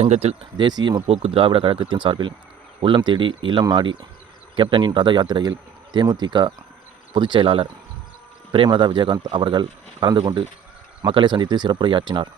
செங்கத்தில் தேசிய முற்போக்கு திராவிட கழகத்தின் சார்பில் உள்ளம் தேடி இல்லம் நாடி கேப்டனின் ரத யாத்திரையில் தேமுதிக பொதுச் செயலாளர் பிரேமலதா விஜயகாந்த் அவர்கள் கலந்து கொண்டு மக்களை சந்தித்து சிறப்புரையாற்றினார்.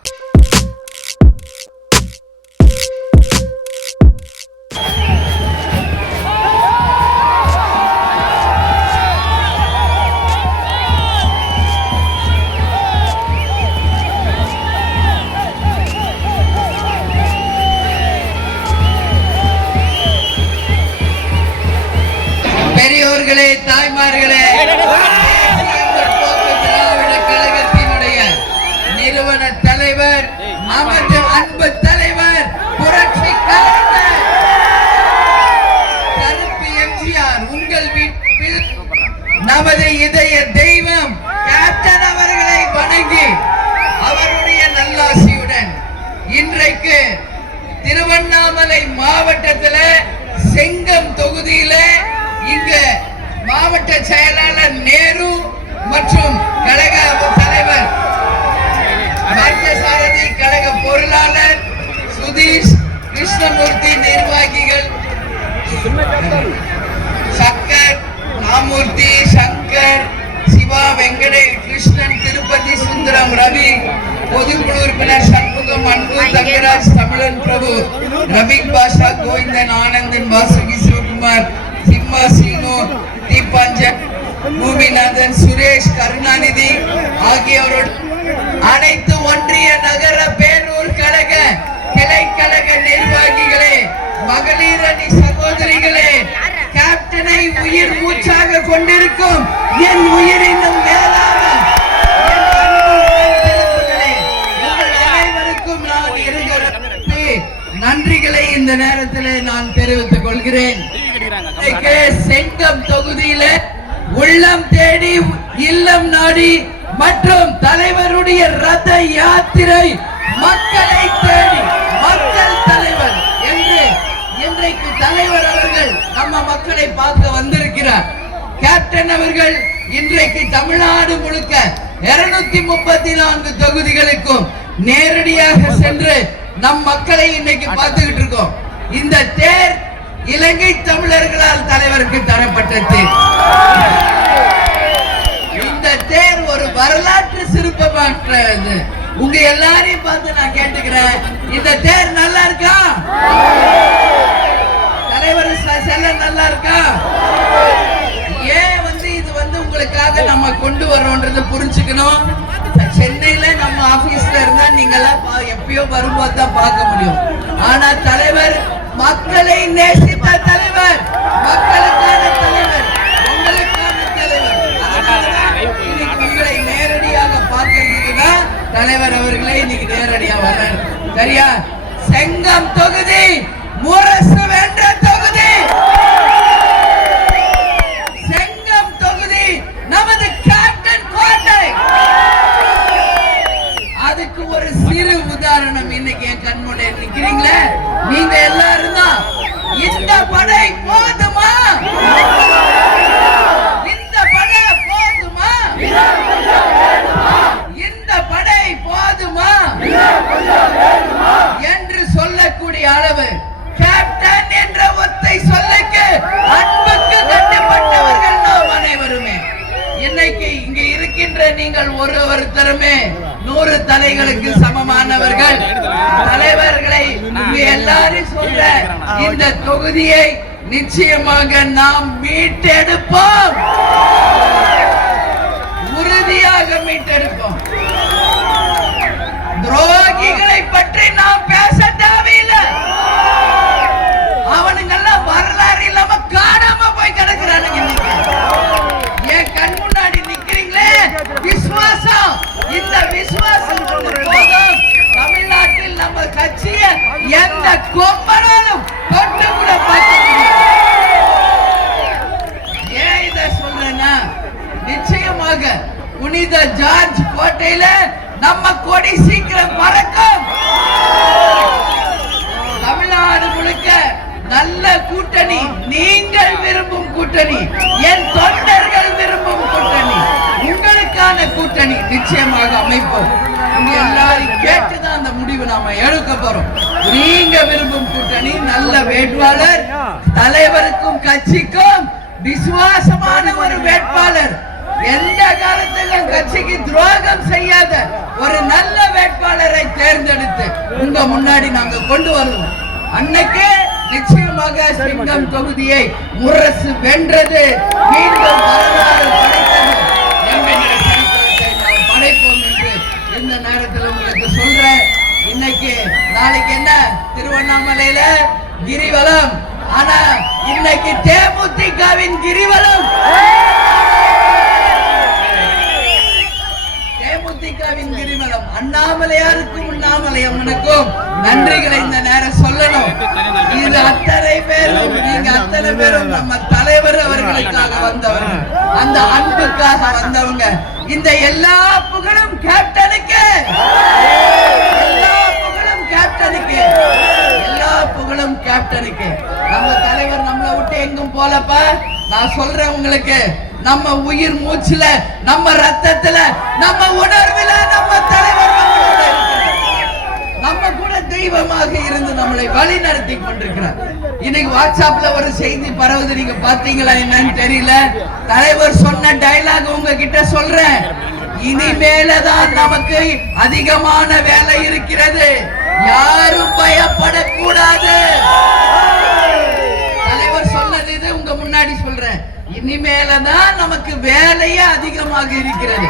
நிறுவன தலைவர் நமது அன்பு தலைவர் புரட்சி கலைஞர். கருப்பு எம்ஜிஆர் உங்கள் வீட்டில் நமது இதய தெய்வம் கேப்டன் அவர்களை வணங்கி அவருடைய நல்லாசியுடன் இன்றைக்கு திருவண்ணாமலை மாவட்டத்தில் செங்கம் கிருஷ்ணமூர்த்தி நிர்வாகிகள் சங்கர் ராமூர்த்தி சங்கர் சிவா வெங்கடே கிருஷ்ணன் திருப்பதி சுந்தரம் ரவி பொதுக்குழு உறுப்பினர் சண்முகம் அன்பு தங்கராஜ் தமிழன் பிரபு ரவி பாஷா கோவிந்தன் ஆனந்தன் வாசுகி சிவகுமார் சிம்மா சீனு தீபாஞ்சன் பூமிநாதன் சுரேஷ் கருணாநிதி ஆகியோருடன் அனைத்து ஒன்றிய நகர பேரூர் கழக பல்கலைக்கழக நிர்வாகிகளே மகளிர் அணி சகோதரிகளே கேப்டனை உயிர் மூச்சாக கொண்டிருக்கும் என் உயிரினும் மேலான என் அனைவருக்கும் நான் இருகரப்பி நன்றிகளை இந்த நேரத்தில் நான் தெரிவித்துக் கொள்கிறேன். செங்கம் தொகுதியில உள்ளம் தேடி இல்லம் நாடி மற்றும் தலைவருடைய ரத யாத்திரை மக்களை தேடி. தலைவர் அவர்கள் நம்ம மக்களை பார்க்க வந்திருக்கிறார். கேப்டன் அவர்கள் இன்றைக்கு தமிழ்நாடு முழுக்க இருநூத்தி முப்பத்தி நான்கு தொகுதிகளுக்கும் நேரடியாக சென்று நம் மக்களை இன்னைக்கு பார்த்துக்கிட்டு இருக்கோம். இந்த தேர் இலங்கை தமிழர்களால் தலைவருக்கு தரப்பட்ட தேர் இந்த தேர் ஒரு வரலாற்று சிறப்பமாற்றது உங்க எல்லாரையும் பார்த்து நான் கேட்டுக்கிறேன். இந்த தேர் நல்லா இருக்கா? தலைவர் நல்லா இருக்கா? ஏன் வந்து இது வந்து உங்களுக்காக நம்ம கொண்டு வரோன்றது புரிஞ்சுக்கணும்? சென்னையில நம்ம ஆபீஸ்ல இருந்தா நீங்க எல்லாம் எப்பயோ வரும்போது தான் பார்க்க முடியும். ஆனா தலைவர் மக்களை நேசித்த தலைவர் மக்களுக்கான தலைவர் உங்களுக்கான தலைவர். உங்களை நேரடியாக பார்க்கறதுக்கு தலைவர் அவர்களே இன்னைக்கு நேரடியா வர்றாரு. சரியா? செங்கம் தொகுதி முரசு எல்லாரும் சொல்ற இந்த தொகுதியை நிச்சயமாக நாம் மீட்டெடுப்போம். உறுதியாக மீட்டெடுப்போம். துரோகிகளை பற்றி நாம் பேச தேவையில்லை. அவனுங்கெல்லாம் வரலாறு இல்லாம காணாம போய் கிடக்குறானுங்க என் கண் முன்னாடி நிக்கிறீங்களே? விசுவாசம். இந்த விசுவாசம் போதும். நம்ம கட்சிய எந்த கொம்பனாலும் பட்டு கூட பார்க்க ஏன் இத சொல்றேன்னா நிச்சயமாக புனித ஜார்ஜ் கோட்டையில நம்ம கொடி சீக்கிரம் பறக்கும். தமிழ்நாடு முழுக்க நல்ல கூட்டணி நீங்கள் விரும்பும் கூட்டணி என் தொண்டர்கள் விரும்பும் கூட்டணி. உங்களுக்கான கூட்டணி நிச்சயமாக அமைப்போம். உங்க கேட்டுதான் அந்த முடிவு நாம எடுக்க போறோம். நீங்க விரும்பும் கூட்டணி நல்ல வேட்பாளர் தலைவருக்கும் கட்சிக்கும் விசுவாசமான ஒரு வேட்பாளர். எந்த காலத்திலும் கட்சிக்கு துரோகம் செய்யாத ஒரு நல்ல வேட்பாளரை தேர்ந்தெடுத்து உங்க முன்னாடி நாங்க கொண்டு வருவோம். அன்னைக்கு நிச்சயமாக சிங்கம் தொகுதியை முரசு வென்றது. மீண்டும் வரலாறு இன்னைக்கு நாளைக்கு என்ன? திருவண்ணாமலையில கிரிவலம். ஆனா இன்னைக்கு தேமுதிகவின் கிரிவலம். தேமுதிகவின் கிரிவலம். அண்ணாமலையாருக்கும் உண்ணாமலையம்மனுக்கும் நன்றிகளை இந்த நேரம் சொல்லணும். இது அத்தனை பேரும் நீங்க அத்தனை பேரும் நம்ம தலைவர் அவர்களுக்காக வந்தவங்க அந்த அன்புக்காக வந்தவங்க. இந்த எல்லா புகழும் கேப்டனுக்கு. எல்லா புகழும் கேப்டனுக்கு. எல்லா புகழும் கேப்டனுக்கு. நம்ம தலைவர் நம்மளை விட்டு எங்கும் போலப்பா. நான் சொல்றேன் உங்களுக்கு நம்ம உயிர் மூச்சுல நம்ம ரத்தத்துல நம்ம உணர்வுல நம்ம தலைவர் தெய்வமாக இருந்து நம்மளை வழி நடத்தி கொண்டிருக்கிறார். இன்னைக்கு வாட்ஸ்அப்ல ஒரு செய்தி பரவுது நீங்க பாத்தீங்களா என்னன்னு தெரியல. தலைவர் சொன்ன டயலாக் உங்ககிட்ட சொல்றேன். இனிமேலதான் நமக்கு அதிகமான வேலை இருக்கிறது. யாரும் பயப்படக்கூடாது. தலைவர் சொன்னது இது உங்க முன்னாடி சொல்றேன். இனிமேலதான் நமக்கு வேலையே அதிகமாக இருக்கிறது.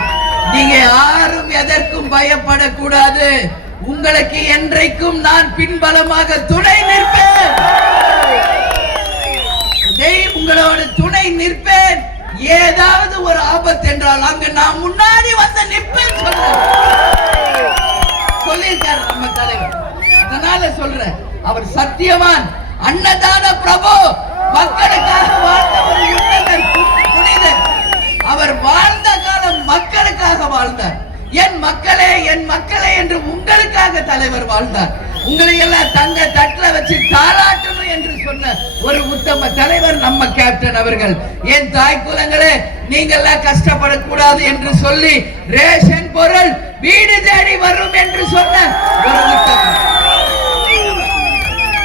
நீங்க யாரும் எதற்கும் பயப்படக்கூடாது. உங்களுக்கு என்றைக்கும் நான் பின்பலமாக துணை நிற்பேன். டேய், உங்களோட துணை நிற்பேன். ஏதாவது ஒரு ஆபத்து என்றால் அங்கு நான் முன்னாடி வந்து நிற்பேன் சொல்றேன். சொல்லியிருக்காரு நம்ம தலைவர். அதனால சொல்றேன். அவர் சத்தியவான். அன்னதான பிரபு. மக்களுக்காக வாழ்ந்த ஒரு உன்னதர் புனிதர். அவர் வாழ்ந்த காலம் மக்களுக்காக வாழ்ந்தார். என் மக்களே என் மக்களே என்று உங்களுக்காக தலைவர் வாழ்ந்தார். உங்களை எல்லாம் தங்க தட்டுல வச்சு தாளாட்டணும் என்று சொன்ன ஒரு உத்தம தலைவர் நம்ம கேப்டன் அவர்கள். என் தாய் குலங்களே நீங்கெல்லாம் கஷ்டப்படக்கூடாது என்று சொல்லி ரேஷன் பொருள் வீடு தேடி வரும் என்று சொன்ன ஒரு உத்தம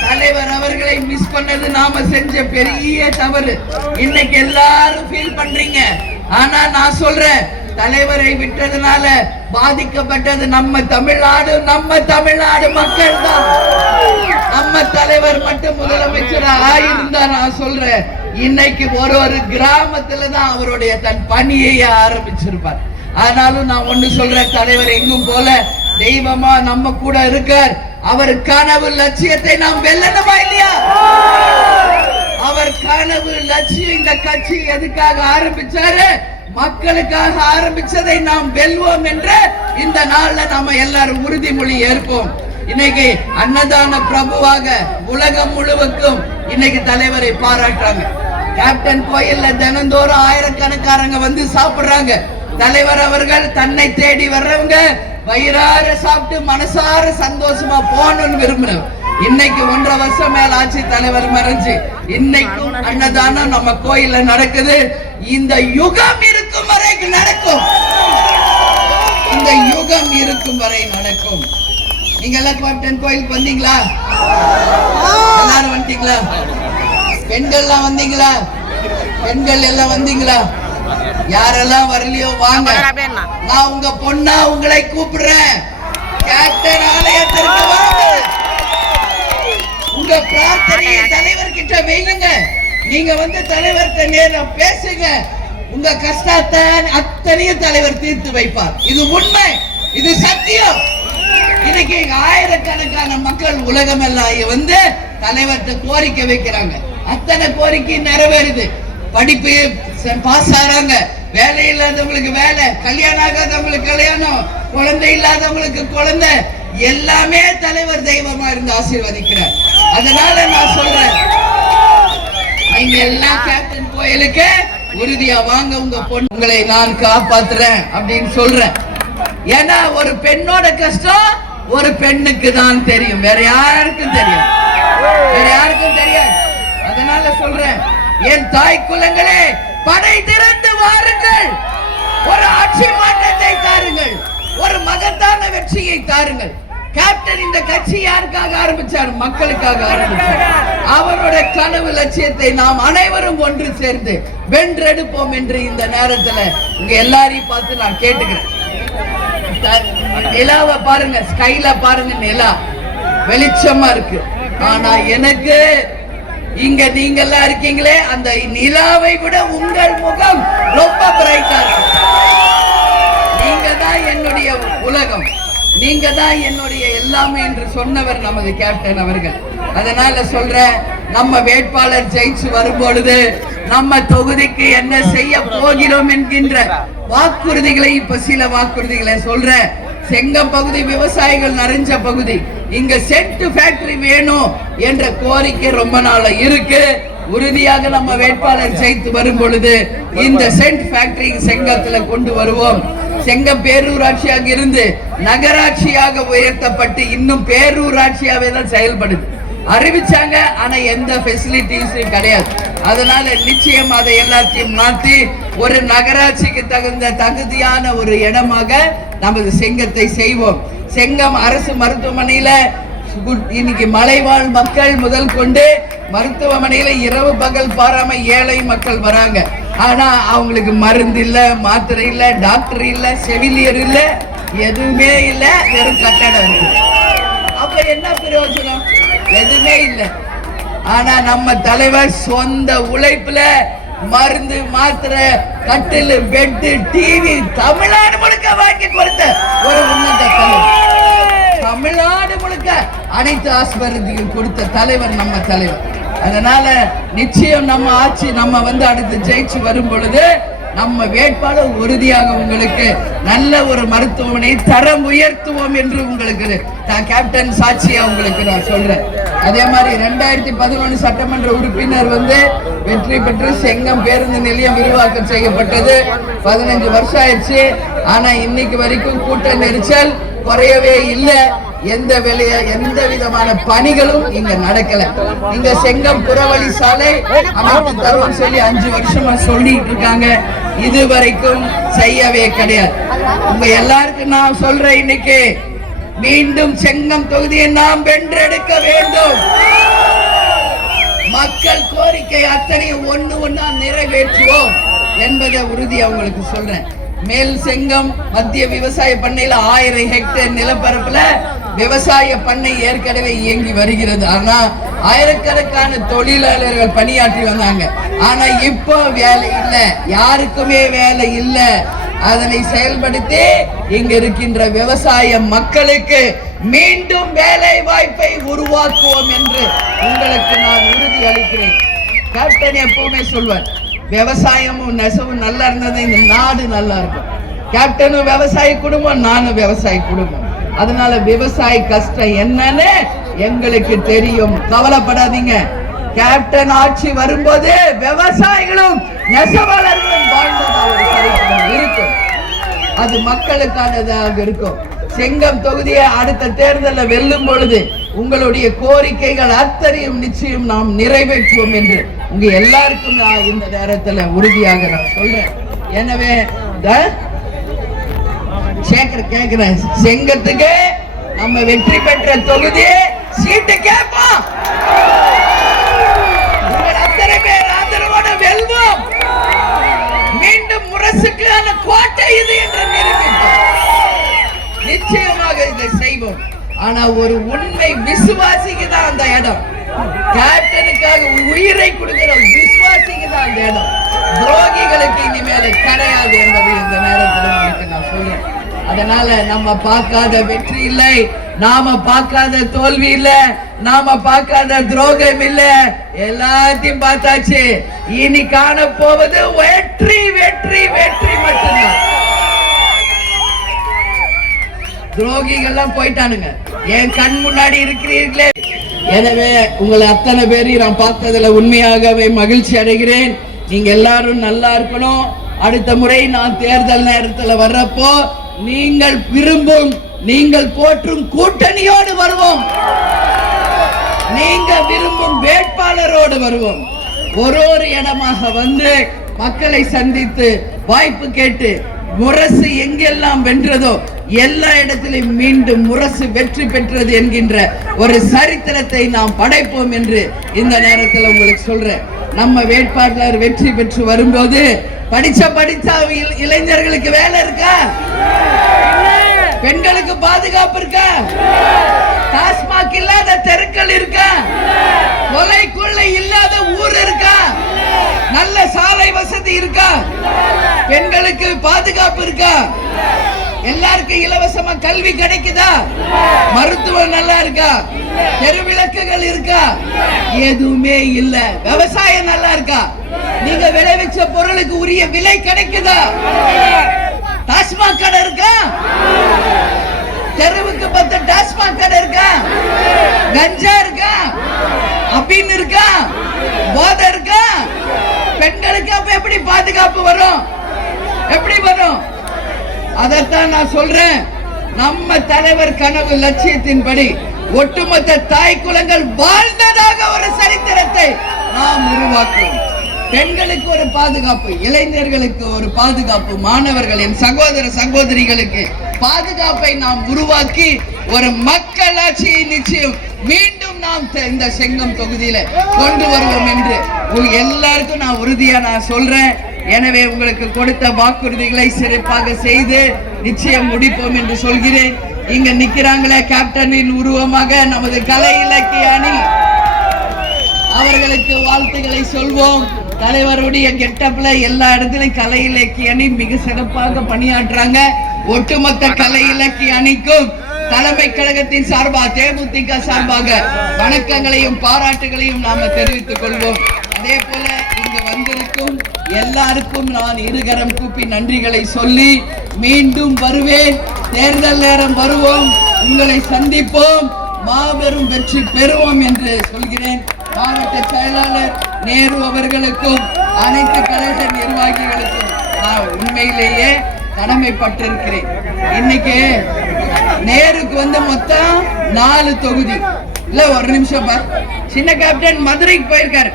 தலைவர் அவர்களை மிஸ் பண்ணது நாம செஞ்ச பெரிய தவறு. இன்னைக்கு எல்லாரும் ஃபீல் பண்றீங்க. ஆனா நான் சொல்றேன் தலைவரை விட்டதுனால பாதிக்கப்பட்டது நம்ம தமிழ்நாடு நம்ம தமிழ்நாடு மக்கள் தான் நம்ம தலைவர் மட்டும் முதலமைச்சராக ஆயிருந்தா நான் சொல்றேன். இன்னைக்கு ஒரு ஒரு கிராமத்துல தான் அவருடைய தன் பணியை ஆரம்பிச்சிருப்பார். ஆனாலும் நான் ஒண்ணு சொல்றேன் தலைவர் எங்கும் போல தெய்வமா நம்ம கூட இருக்கார். அவர் கனவு லட்சியத்தை நாம் வெல்லணுமா இல்லையா? அவர் கனவு லட்சியம் இந்த கட்சி எதுக்காக ஆரம்பிச்சாரு? மக்களுக்காக ஆரம்பிச்சதை நாம் வெல்வோம் என்று இந்த நாள்ல நாம எல்லாரும் உறுதிமொழி ஏற்போம். இன்னைக்கு அன்னதான பிரபுவாக உலகம் முழுவதும் இன்னைக்கு தலைவரை பாராட்டுறாங்க. கேப்டன் கோயில்ல தினந்தோறும் ஆயிரக்கணக்காரங்க வந்து சாப்பிடுறாங்க. தலைவர் அவர்கள் தன்னை தேடி வர்றவங்க வயிறார சாப்பிட்டு மனசார சந்தோஷமா போகணும்னு விரும்புறவர். இன்னைக்கு ஒன்றரை வருஷம் மேல ஆச்சு தலைவர் மறைஞ்சு. இன்னைக்கும் அன்னதானம் நம்ம கோயில்ல நடக்குது. இந்த யுகம் இருக்கும் வரை நடக்கும். இந்த யுகம் இருக்கும் வரை நடக்கும். நீங்க எல்லாம் கேப்டன் கோயிலுக்கு வந்தீங்களா? எல்லாரும் வந்துட்டீங்களா பெண்கள்லாம் வந்தீங்களா? பெண்கள் எல்லாம் வந்தீங்களா? யாரெல்லாம் வரலையோ வாங்க. நான் உங்க பொண்ணா உங்களை கூப்பிடுறேன். கேப்டன் ஆலயத்திற்கு வாங்க. உங்க பிரார்த்தனையை தலைவர் கிட்ட வைங்க நீங்க வந்து தலைவர்கிட்ட நேரம் பேசுங்க. உங்க கஷ்டத்தை அத்தனையும் தலைவர் தீர்த்து வைப்பார். இது உண்மை. இது சத்தியம். இன்னைக்கு ஆயிரக்கணக்கான மக்கள் உலகம் எல்லாம் வந்து தலைவர்கிட்ட கோரிக்கை வைக்கிறாங்க. அத்தனை கோரிக்கை நிறைவேறுது. படிப்பு பாஸ் ஆறாங்க. வேலை இல்லாதவங்களுக்கு வேலை. கல்யாணம் ஆகாதவங்களுக்கு கல்யாணம். குழந்தை இல்லாதவங்களுக்கு குழந்தை. எல்லாமே தலைவர் தெய்வமா இருந்து ஆசீர்வதிக்கிறார். அதனால நான் சொல்றேன் நீங்க எல்லாம் கேப்டன் கோயிலுக்கு உறுதியா வாங்க உங்க பொண்ணு உங்களை நான் காப்பாத்துறேன் அப்படின்னு சொல்றேன். ஏன்னா ஒரு பெண்ணோட கஷ்டம் ஒரு பெண்ணுக்கு தான் தெரியும். வேற யாருக்கும் தெரியும் வேற யாருக்கும் தெரியாது. அதனால சொல்றேன் என் தாய் குலங்களே படை திறந்து வாருங்கள். ஒரு ஆட்சி மாற்றத்தை தாருங்கள். ஒரு மகத்தான வெற்றியை தாருங்கள். கேப்டன் இந்த கட்சி யாருக்காக ஆரம்பிச்சார்? மக்களுக்காக ஆரம்பிச்சார். அவரோட கனவு லட்சியத்தை நாம் அனைவரும் ஒன்று சேர்ந்து வென்றெடுப்போம் என்று இந்த நேரத்துல உங்க எல்லாரையும் பார்த்து நான் கேட்டுக்கிறேன். நிலாவை பாருங்க ஸ்கைல பாருங்க நிலா. வெளிச்சமா இருக்கு. ஆனா எனக்கு இங்க நீங்க எல்லாம் இருக்கீங்களே அந்த நிலாவை விட உங்கள் முகம் ரொம்ப பிரைட்டா இருக்கு. நீங்க தான் என்னுடைய உலகம். நீங்க தான் என்னுடைய எல்லாமே என்று சொன்னவர் நமது கேப்டன் அவர்கள். அதனால சொல்றேன் நம்ம வேட்பாளர் ஜெயிச்சு வரும்பொழுது நம்ம தொகுதிக்கு என்ன செய்ய போகிறோம் என்கின்ற வாக்குறுதிகளை இப்ப சில வாக்குறுதிகளை சொல்றேன். செங்கம் பகுதி விவசாயிகள் நிறைஞ்ச பகுதி இங்க சென்ட் ஃபேக்டரி வேணும் என்ற கோரிக்கை ரொம்ப நாளா இருக்கு. உறுதியாக நம்ம வேட்பாளர் ஜெயித்து வரும் பொழுது இந்த சென்ட் ஃபேக்டரி செங்கத்துல கொண்டு வருவோம். செங்கம் பேரூராட்சியாக இருந்து நகராட்சியாக உயர்த்தப்பட்டு இன்னும் பேரூராட்சியாவே தான் செயல்படுது. அறிவிச்சாங்க ஆனா எந்த ஃபெசிலிட்டிஸும் கிடையாது. அதனால நிச்சயம் அதை எல்லாத்தையும் மாற்றி ஒரு நகராட்சிக்கு தகுந்த தகுதியான ஒரு இடமாக நமது செங்கத்தை செய்வோம். செங்கம் அரசு மருத்துவமனையில குட்- இன்னைக்கு மலைவாழ் மக்கள் முதல் கொண்டு மருத்துவமனையில இரவு பகல் பாராம ஏழை மக்கள் வராங்க. ஆனா அவங்களுக்கு மருந்து இல்ல மாத்திரை இல்ல டாக்டர் இல்ல செவிலியர் இல்ல எதுவுமே இல்ல வெறும் கட்டடம் இருக்கு. அப்ப என்ன பிரயோஜனம்? எதுவுமே இல்லை. ஆனா நம்ம தலைவர் சொந்த உழைப்புல மருந்து மாத்திரை கட்டில் பெட்டு டிவி தமிழ்நாடு முழுக்க வாங்கி கொடுத்த ஒரு உன்னத தலைவர். தமிழ்நாடு முழுக்க அனைத்து ஆஸ்பத்திரிக்கு கொடுத்த தலைவர் நம்ம தலைவர். அதனால நிச்சயம் நம்ம ஆட்சி நம்ம வந்து அடுத்து ஜெயிச்சு வரும் பொழுது நம்ம வேட்பாளர் உறுதியாக உங்களுக்கு நல்ல ஒரு மருத்துவமனை தரம் உயர்த்துவோம் என்று உங்களுக்கு நான் கேப்டன் சாட்சியா உங்களுக்கு நான் சொல்றேன். அதே மாதிரி ரெண்டாயிரத்தி பதினொன்று சட்டமன்ற உறுப்பினர் வந்து வெற்றி பெற்று செங்கம் பேருந்து நிலையம் விரிவாக்கம் செய்யப்பட்டது. பதினஞ்சு வருஷம் ஆயிடுச்சு. ஆனா இன்னைக்கு வரைக்கும் கூட்ட நெரிச்சல் குறையவே இல்லை. எந்த வெளிய எந்த விதமான பணிகளும் இங்க நடக்கல. இங்க செங்கம் புறவழி சாலை அமைத்து தருவோம் சொல்லி அஞ்சு வருஷமா சொல்லிட்டு இருக்காங்க. இதுவரைக்கும் செய்யவே கிடையாது. உங்க எல்லாருக்கும் நான் சொல்றேன் இன்னைக்கு மீண்டும் செங்கம் தொகுதியை நாம் வென்றெடுக்க வேண்டும். மக்கள் கோரிக்கை அத்தனையும் ஒண்ணு ஒண்ணா நிறைவேற்றுவோம் என்பதை உறுதி அவங்களுக்கு சொல்றேன். மேல் செங்கம் மத்திய விவசாய பண்ணையில ஆயிரம் ஹெக்டேர் நிலப்பரப்புல விவசாய பண்ணை ஏற்கனவே இயங்கி வருகிறது. ஆனா ஆயிரக்கணக்கான தொழிலாளர்கள் பணியாற்றி வந்தாங்க. ஆனா இப்போ வேலை இல்லை. யாருக்குமே வேலை இல்லை. அதனை செயல்படுத்தி இங்க இருக்கின்ற விவசாய மக்களுக்கு மீண்டும் வேலை வாய்ப்பை உருவாக்குவோம் என்று உங்களுக்கு நான் உறுதி அளிக்கிறேன் கேப்டன் எப்பவுமே சொல்வார் விவசாயமும் நெசவும் நல்லா இருந்தது. இந்த நாடு நல்லா இருக்கும். கேப்டனும் விவசாய குடும்பம் நானும் விவசாய குடும்பம். அதனால விவசாய கஷ்டம் என்னன்னு எங்களுக்கு தெரியும். கவலைப்படாதீங்க. கேப்டன் ஆட்சி வரும்போது விவசாயிகளும் நெசவாளர்களும் இருக்கும். அது மக்களுக்கானதாக இருக்கும். செங்கம் தொகுதியை அடுத்த தேர்தலில் வெல்லும் பொழுது உங்களுடைய கோரிக்கைகள் அத்தனையும் நிச்சயம் நாம் நிறைவேற்றுவோம் என்று உங்க எல்லாருக்கும் நான் இந்த நேரத்துல உறுதியாக நான் சொல்றேன். எனவே த- சேகர் கேக்குறேன் செங்கத்துக்கு நம்ம வெற்றி பெற்ற தொகுதி சீட்டு கேட்போம். அத்தனை பேர் ஆதரவோட வெல்வோம். மீண்டும் முரசுக்கான கோட்டை இது என்று நிரூபிப்போம். நிச்சயமாக இதை செய்வோம். ஆனா ஒரு உண்மை விசுவாசிக்கு தான் அந்த இடம். கேப்டனுக்காக உயிரை கொடுக்கிற விசுவாசிக்கு தான் அந்த இடம் துரோகிகளுக்கு இனிமேல கிடையாது என்பதை இந்த நேரத்தில் உங்களுக்கு நான் சொல்றேன். அதனால நம்ம பார்க்காத வெற்றி இல்லை. நாம பார்க்காத தோல்வி இல்ல. நாம பார்க்காத துரோகம் இல்ல. எல்லாத்தையும் பார்த்தாச்சு. இனி காண போவது வெற்றி வெற்றி வெற்றி மட்டும்தான். துரோகிகள்லாம் போயிட்டானுங்க. என் கண் முன்னாடி இருக்கிறீர்களே. எனவே உங்களை அத்தனை பேரையும் நான் பார்த்ததுல உண்மையாகவே மகிழ்ச்சி அடைகிறேன். நீங்க எல்லாரும் நல்லா இருக்கணும். அடுத்த முறை நான் தேர்தல் நேரத்துல வர்றப்போ நீங்கள் விரும்பும் நீங்கள் போற்றும் கூட்டணியோடு வருவோம். நீங்க விரும்பும் வேட்பாளரோடு வருவோம். ஒரு ஒரு இடமாக வந்து மக்களை சந்தித்து வாய்ப்பு கேட்டு முரசு எங்கெல்லாம் வென்றதோ எல்லா இடத்திலும் மீண்டும் முரசு வெற்றி பெற்றது என்கின்ற ஒரு சரித்திரத்தை நாம் படைப்போம் என்று இந்த நேரத்தில் உங்களுக்கு சொல்றேன். நம்ம வேட்பாளர் வெற்றி பெற்று வரும்போது படிச்ச படிச்சா இளைஞர்களுக்கு வேலை இருக்கா? பெண்களுக்கு பாதுகாப்பு இருக்கா? டாஸ்மாக் இல்லாத தெருக்கள் இருக்கா? கொலை கொள்ளை இல்லாத ஊர் இருக்கா? நல்ல வசதி இருக்கா? பெண்களுக்கு பாதுகாப்பு இருக்கா? எல்லாருக்கும் இலவசமா கல்வி கிடைக்குதா? மருத்துவம் நல்லா இருக்கா? தெருவிளக்குகள் இருக்கா? எதுவுமே இல்ல. விவசாயம் நல்லா இருக்கா? நீங்க விளைவிச்ச பொருளுக்கு உரிய விலை கிடைக்குதா? டாஸ்மாக் கடை இருக்கா? தெருவுக்கு பத்து டாஸ்மாக் கடை இருக்கா? கஞ்சா இருக்கா? அபின் இருக்கா? போதை இருக்கா? பெண்களுக்கு அப்ப எப்படி பாதுகாப்பு வரும்? எப்படி வரும்? அதைத்தான் நான் சொல்றேன். நம்ம தலைவர் கனவு லட்சியத்தின்படி ஒட்டுமொத்த தாய் குலங்கள் வாழ்ந்ததாக ஒரு சரித்திரத்தை நாம் உருவாக்குவோம். பெண்களுக்கு ஒரு பாதுகாப்பு இளைஞர்களுக்கு ஒரு பாதுகாப்பு மாணவர்களின் சகோதர சகோதரிகளுக்கு பாதுகாப்பை நாம் உருவாக்கி ஒரு மக்களாட்சியை நிச்சயம் மீண்டும் நாம் இந்த செங்கம் தொகுதியில கொண்டு வருவோம் என்று எல்லாருக்கும் நான் உறுதியா நான் சொல்றேன். எனவே உங்களுக்கு கொடுத்த வாக்குறுதிகளை சிறப்பாக செய்து நிச்சயம் முடிப்போம் என்று சொல்கிறேன். இங்க நிக்கிறாங்களே கேப்டனின் உருவமாக நமது கலை இலக்கிய அணி. அவர்களுக்கு வாழ்த்துக்களை சொல்வோம். தலைவருடைய கெட்டப்ல எல்லா இடத்துலையும் கலை இலக்கிய அணி மிக சிறப்பாக பணியாற்றுறாங்க. ஒட்டுமொத்த கலை இலக்கிய அணிக்கும் தலைமை கழகத்தின் சார்பாக தேமுதிக சார்பாக வணக்கங்களையும் பாராட்டுகளையும் நாம தெரிவித்துக் கொள்வோம். அதே போல இங்கு வந்திருக்கும் எல்லாருக்கும் நான் இருகரம் கூப்பி நன்றிகளை சொல்லி மீண்டும் வருவேன். தேர்தல் நேரம் வருவோம். உங்களை சந்திப்போம். மாபெரும் வெற்றி பெறுவோம் என்று சொல்கிறேன். மாவட்ட செயலாளர் நேரு அவர்களுக்கும் அனைத்து கழக நிர்வாகிகளுக்கும் நான் உண்மையிலேயே கடமைப்பட்டிருக்கிறேன். இன்னைக்கு நேருக்கு வந்து மொத்தம் நாலு தொகுதி. இல்ல ஒரு நிமிஷம் பார். சின்ன கேப்டன் மதுரைக்கு போயிருக்காரு.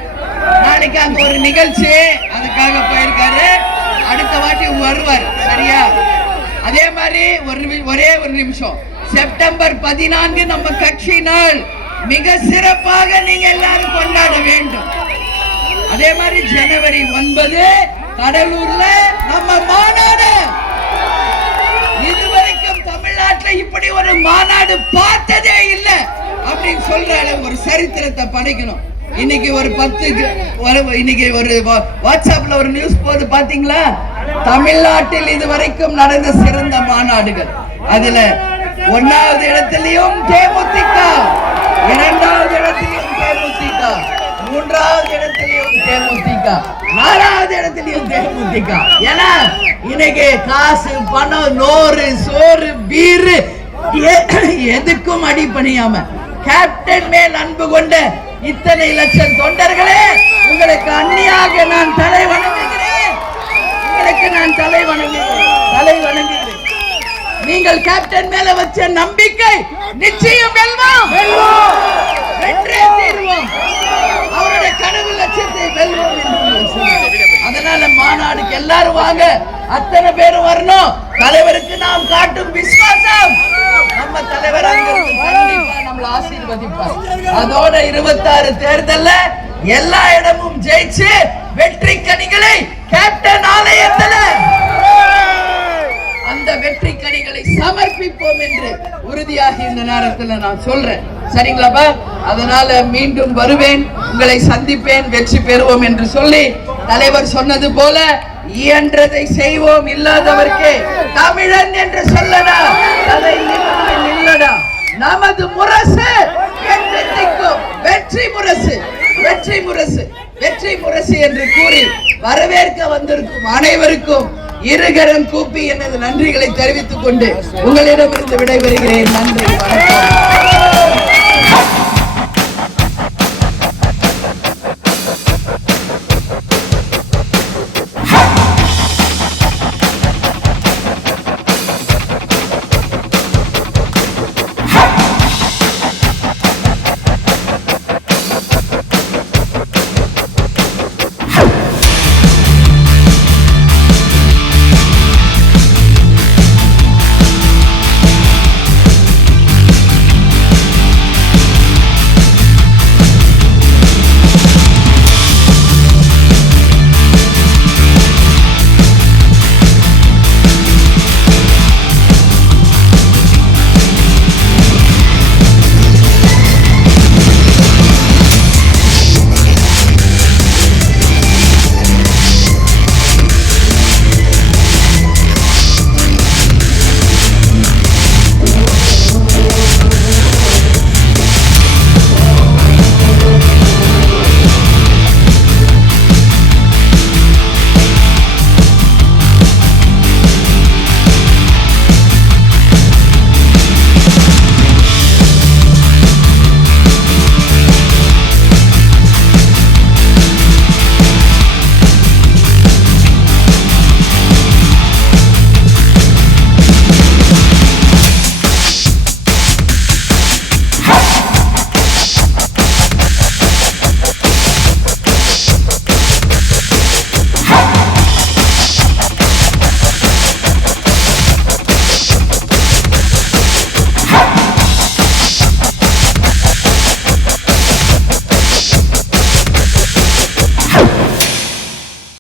நாளைக்கு அங்க ஒரு நிகழ்ச்சி. அதுக்காக போயிருக்காரு. அடுத்த வாட்டி வருவார். சரியா? அதே மாதிரி ஒரு நிமிஷம் ஒரே ஒரு நிமிஷம். செப்டம்பர் பதினான்கு நம்ம கட்சி நாள். மிக சிறப்பாக நீங்க எல்லாரும் கொண்டாட வேண்டும். அதே மாதிரி ஜனவரி ஒன்பது கடலூர்ல நம்ம மாநாடு. இதுவரைக்கும் தமிழ்நாட்டுல இப்படி ஒரு மாநாடு பார்த்ததே இல்ல அப்படின்னு சொல்ற ஒரு சரித்திரத்தை படைக்கணும். இன்னைக்கு ஒரு பத்து இன்னைக்கு ஒரு வாட்ஸ்அப்ல ஒரு நியூஸ் போது பாத்தீங்களா? தமிழ்நாட்டில் இதுவரைக்கும் நடந்த சிறந்த மாநாடுகள். அதுல ஒன்னாவது இடத்திலையும் தேமுதிக இரண்டாவது இடத்துல நாலாவது இடத்திலையும் தேமுதிக ஏன்னா இன்னைக்கு காசு பணம் நோறு சோறு பீரு எதுக்கும் அடிபணியாம கேப்டன் மேல் அன்பு கொண்ட இத்தனை லட்சம் தொண்டர்களே உங்களுக்கு அந்நியாக நான் தலை வணங்குகிறேன். உங்களுக்கு நான் தலை வணங்குகிறேன். தலை வணங்குகிறேன். நீங்கள் கேப்டன் மேல வச்ச நம்பிக்கை நிச்சயம் வெல்வோம். வென்றே தீர்வோம். அவருடைய கனவு லட்சியத்தை வெல்வோம் என்று. அதனால மாநாடுக்கு எல்லாரும் வாங்க. அத்தனை பேரும் வரணும். தலைவருக்கு நாம் காட்டும் விசுவாசம். நம்ம தலைவர் கண்டிப்பா நம்மள ஆசீர்வதிப்பார். அதோட இருபத்தாறு தேர்தல்ல எல்லா இடமும் ஜெயிச்சு வெற்றி கனிகளை கேப்டன் ஆலயத்துல அந்த வெற்றி கனிகளை சமர்ப்பிப்போம் என்று உறுதியாக இந்த நேரத்தில் நான் சொல்றேன். சரிங்களாப்பா அதனால மீண்டும் வருவேன் உங்களை சந்திப்பேன் வெற்றி பெறுவோம் என்று சொல்லி தலைவர் சொன்னது போல இயன்றதை செய்வோம் இல்லாதவர்க்கே தமிழன் என்று சொல்லடா அதை நில்லடா நமது முரசு வெற்றி முரசு வெற்றி முரசு வெற்றி முரசு என்று கூறி வரவேற்க வந்திருக்கும் அனைவருக்கும் இருகரம் கூப்பி எனது நன்றிகளை தெரிவித்துக் கொண்டு உங்களிடமிருந்து விடைபெறுகிறேன். நன்றி வணக்கம்.